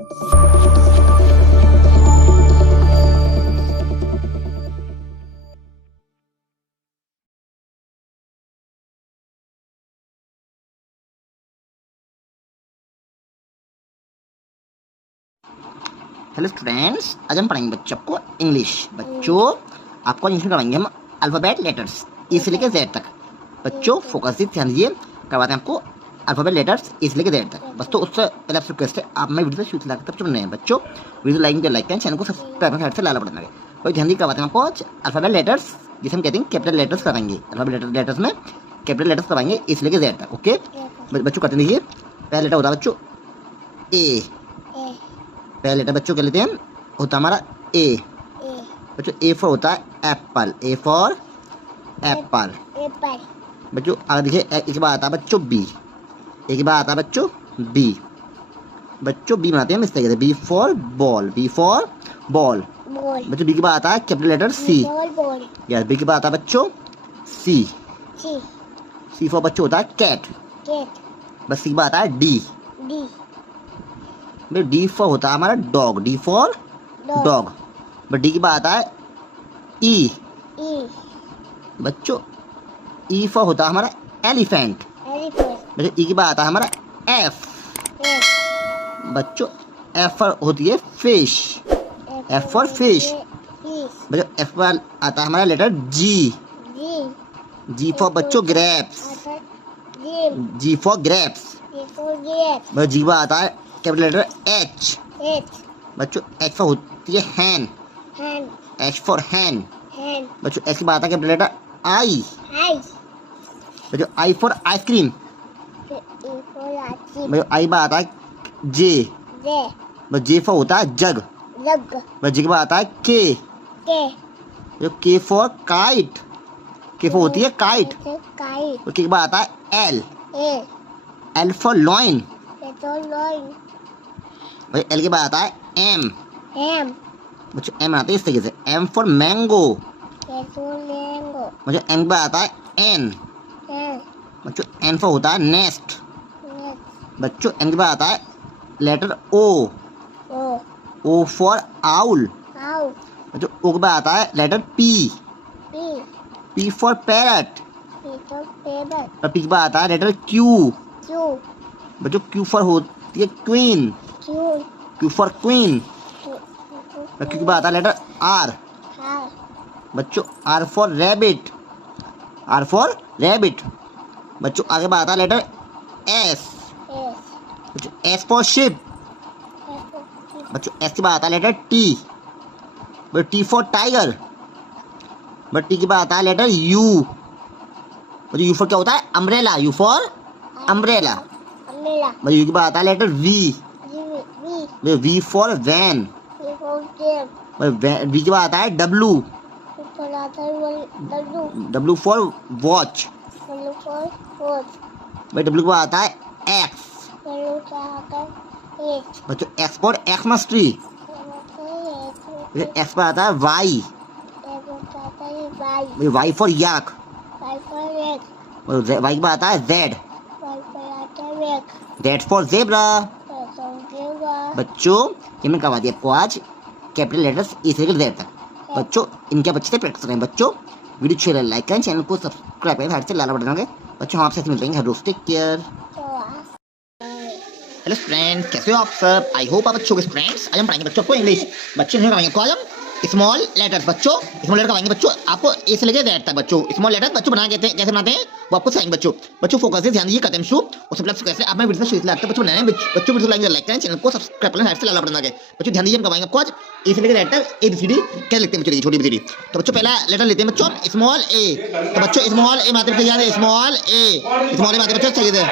Hello students, आज हम पढ़ाएंगे बच्चों को इंग्लिश। बच्चों आपको इंग्लिश में करवाएंगे हम अल्फ़ाबेट लेटर्स ए से लेकर जेड तक। बच्चों फोकस से ध्यान दीजिए, करवाते हैं आपको अल्फ़ाबेट लेटर्स ए से लेकर जेड तक। बस तो उससे पहले आपसे रिक्वेस्ट है, आप मैं वीडियो से शुरू तब चुन रहे हैं बच्चों। वीडियो लाइक करें, चैनल को सब्सक्राइब साइड से लाला बटन लगे। कोई ध्यान दिए, करवाते हैं आपको आज अल्फ़ाबेट लेटर्स, जिसे हम कहते हैं कैपिटल लेटर्स कराएंगे। अल्फ़ाबेट लेटर्स में कैपिटल लेटर्स करवाएंगे ए से लेकर जेड तक। ओके बच्चों, करते दीजिए। पहला लेटर होता है बच्चों ए। पहले लेटर बच्चों क्या लेते हैं, होता हमारा ए। बच्चों ए फॉर होता है एप्पल, ए फॉर एप्पल। बच्चों आगे देखिए, एक बार आता है बच्चों बी, एक बार आता है बच्चों बी। बच्चों बी बनाते हैं हम इस तरीके से, B for ball, B for ball. बच्चों बी के बाद आता है capital letter C. Yes, B के बाद आता है बच्चों सी। सी फॉर बच्चों होता है कैट। बस सी के बाद आता है डी। डी फॉर होता है हमारा dog, D for dog. But D के बाद आता है ई। बच्चों ई फॉर होता है हमारा एलिफेंट। बच्चों ई के बाद आता है हमारा एफ। बच्चों एफ फॉर होती है फिश, एफ फॉर फिश। बच्चों एफ पर आता है हमारा लेटर जी। जी फॉर बच्चों ग्रेप्स, जी फॉर ग्रेप्स। बच्चों जी पर आता है कैपिटल लेटर एच। बच्चों एच फॉर होती है हैन, एच फॉर हैन। बच्चों एच के बाद आता है कैपिटल लेटर आई। बच्चों आई फॉर आइसक्रीम। बच्चों आई बाद आता है जे। बच्चों जे फॉर होता है जग। बच्चों जे के बाद आता है के। बच्चों के फॉर काइट, के फॉर होती है काइट। के के बाद आता है एल, एल फॉर लॉइन। भाई एल के बाद आता है एम। बच्चों एम आते हैं इस तरीके से, एम फॉर मैंगो। बच्चों एम के बाद आता है एन। बच्चों एन फॉर होता है नेस्ट। बच्चों एन के बाद आता है letter O, O for owl. बच्चों ओ के बाद आता है letter P, P for parrot. और पी के बाद आता है लेटर क्यू। बच्चों क्यू फॉर होती है queen, Q for queen. Q के बाद आता है लेटर आर। बच्चों R for rabbit, R for rabbit. बच्चों आगे बाद आता है लेटर एस। बच्चों एस फॉर शिप। बच्चों एस के बाद आता है letter T, but T for tiger. But T के बाद आता है लेटर यू। बच्चों यू फॉर क्या होता है अम्ब्रेला, यू फॉर अम्ब्रेला। बच्चों यू के बाद आता है letter V, V for van. V के बाद आता है डब्लू, डब्लू फॉर वॉच। भाई डब्लू के बाद आता है एक्स। बच्चों X for Xmas tree. X पर आता है Y, Y for yak. Y के बाद आता है जेड, जेड फॉर जेब्रा। बच्चों ये मैंने करवा दिया आपको आज कैपिटल लेटर्स ए से लेकर जेड तक। बच्चों इनके बच्चे से प्रैक्टिस करें। बच्चों वीडियो अच्छी लगे लाइक करें, चैनल को सब्सक्राइब करें, साइड से लाल बटन दबाएं। बच्चों हम आपसे मिलते हैं, हर रोज टेक केयर। हेलो फ्रेंड्स, कैसे हो आप सब? आई होप आप अच्छे हो। फ्रेंड्स आज हम पढ़ाएंगे बच्चों को इंग्लिश। बच्चों करवाएंगे आपको आज हम स्मॉल लेटर्स। बच्चों स्मॉल लेटर करवाएंगे बच्चों आपको ए से लेकर जेड तक। बच्चों स्मॉल लेटर बच्चों बनाए कैसे बनाते हैं वो आपको सिखाएंगे। बच्चों फोकस से ध्यान दीजिए, करते हैं शुरू। और सब कैसे आप मैं वीडियो से शुरू से बच्चों बनाए बच्चों वीडियो लाइक करें, चैनल को सब्सक्राइब करें, साइड से लाल बटन दबाएं। बच्चों ध्यान दीजिए, हम करवाएंगे आपको आज ए से लेकर जेड तक ABCD कैसे लिखते हैं बच्चों, छोटी ABCD। तो बच्चों पहला लेटर लेते हैं बच्चों स्मॉल ए। तो बच्चों स्मॉल ए मात्र स्मॉल ए, स्मॉल ए मात्र बच्चों चाहिए थे।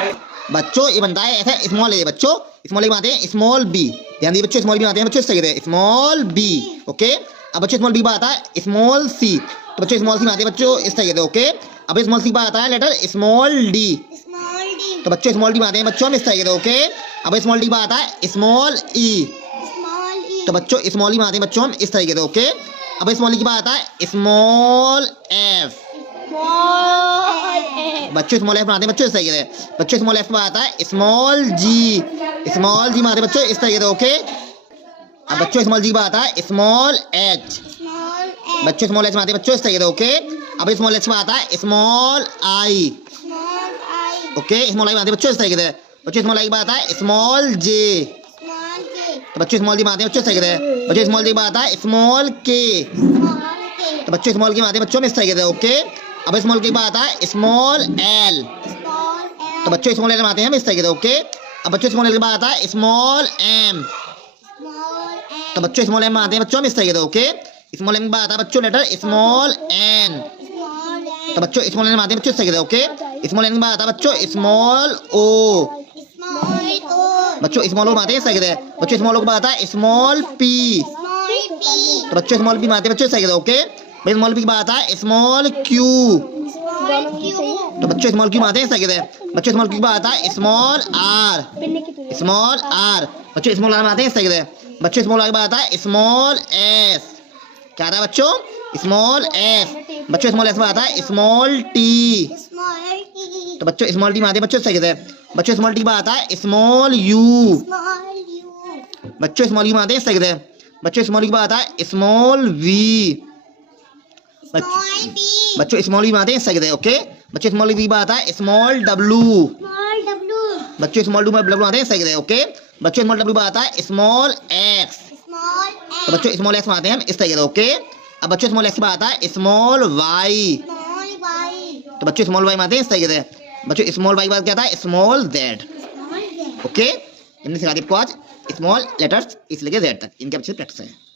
बच्चों ये बनता है ऐसा स्मॉल ए। बच्चों स्मॉल ए बनाते हैं स्मॉल बी। ध्यान दीजिए बच्चों, स्मॉल बी बनाते हैं बच्चों इस तरीके से स्मॉल बी। ओके अब बच्चों स्मॉल बी पर आता है स्मॉल सी। तो बच्चों स्मॉल सी बनाते हैं बच्चों इस तरीके से। ओके अब स्मॉल सी पर आता है लेटर स्मॉल डी। तो बच्चों स्मॉल डी बनाते हैं बच्चों हम इस तरीके से। ओके अब स्मॉल डी पर आता है स्मॉल ई। तो बच्चों स्मॉल ई बनाते हैं बच्चों हम इस तरीके से। ओके अब स्मॉल ई के बाद आता है स्मॉल एफ। बच्चों स्मॉल एफ बनाते हैं बच्चों इस तरीके से। बच्चों स्मॉल एफ में आता है स्मॉल जी बनाते हैं बच्चों इस तरीके से, ओके। अब बच्चों स्मॉल जी आता है स्मॉल एच। बच्चों स्मॉल एच में आते हैं बच्चों इस तरीके से, ओके। अब स्मॉल एच में आता है small I, okay. Small I में आते हैं बच्चों इस तरीके से। बच्चों स्मॉल आई में आता है स्मॉल जे। तो बच्चों स्मॉल जी में आते हैं बच्चों इस तरीके से। बच्चों स्मॉल जी में आता है स्मॉल के। तो बच्चों स्मॉल के में आते हैं बच्चों में इस तरीके से, ओके। अब स्मॉल के बाद आता है स्मॉल एल। तो बच्चों स्मॉल एल में आते हैं हम इस तरीके से, ओके। अब बच्चों स्मॉल एल के बाद आता है स्मॉल एम। तो बच्चों स्मॉल एम में आते हैं बच्चों में इस तरीके से, ओके। स्मॉल एम के बाद आता है बच्चों लेटर स्मॉल एन। तो बच्चों स्मॉल एन में आते हैं बच्चों इस तरीके से, ओके। स्मॉल एन के बाद आता है बच्चों स्मॉल ओ। बच्चों स्मॉल ओ में आते हैं इस तरीके से। बच्चों स्मॉल ओ के बाद आता है स्मॉल पी। तो बच्चों स्मॉल पी में आते हैं बच्चों इस तरीके से, ओके। भाई स्मॉल पी के बाद आता है स्मॉल क्यू। तो बच्चों स्मॉल क्यू में आते हैं इस तरीके से। बच्चों स्मॉल क्यू के बाद आता है स्मॉल आर। बच्चों स्मॉल आर में आते हैं इस तरीके से। बच्चों स्मॉल आर के बाद आता है स्मॉल एस। क्या आता है बच्चों? Small S. बच्चों स्मॉल एस में आता है स्मॉल टी। तो बच्चों स्मॉल टी में आते हैं बच्चों इस तरीके से। बच्चों स्मॉल टी में आता है स्मॉल यू। बच्चों स्मॉल यू में आते हैं इस तरीके से। बच्चों स्मॉल यू में आता है स्मॉल वी। बच्चों स्मॉल वी में आते हैं इस तरीके से, ओके। बच्चों स्मॉल वी में आता है स्मॉल डब्लू। बच्चों स्मॉल डब्लू में आते हैं इस तरीके से, ओके। बच्चों स्मॉल डब्लू में आता है स्मॉल एक्स। तो बच्चों स्मॉल एक्स में आते हैं हम इस तरीके से, ओके। अब बच्चों स्मॉल एक्स में आता है स्मॉल वाई। तो बच्चों स्मॉल वाई में आते हैं इस तरीके से। बच्चों स्मॉल वाई बाद क्या आता है स्मॉल जेड, ओके। हमने सिखा दी आपको आज स्मॉल लेटर्स इसलिए जेड तक, इनके अच्छे प्रैक्टिस है।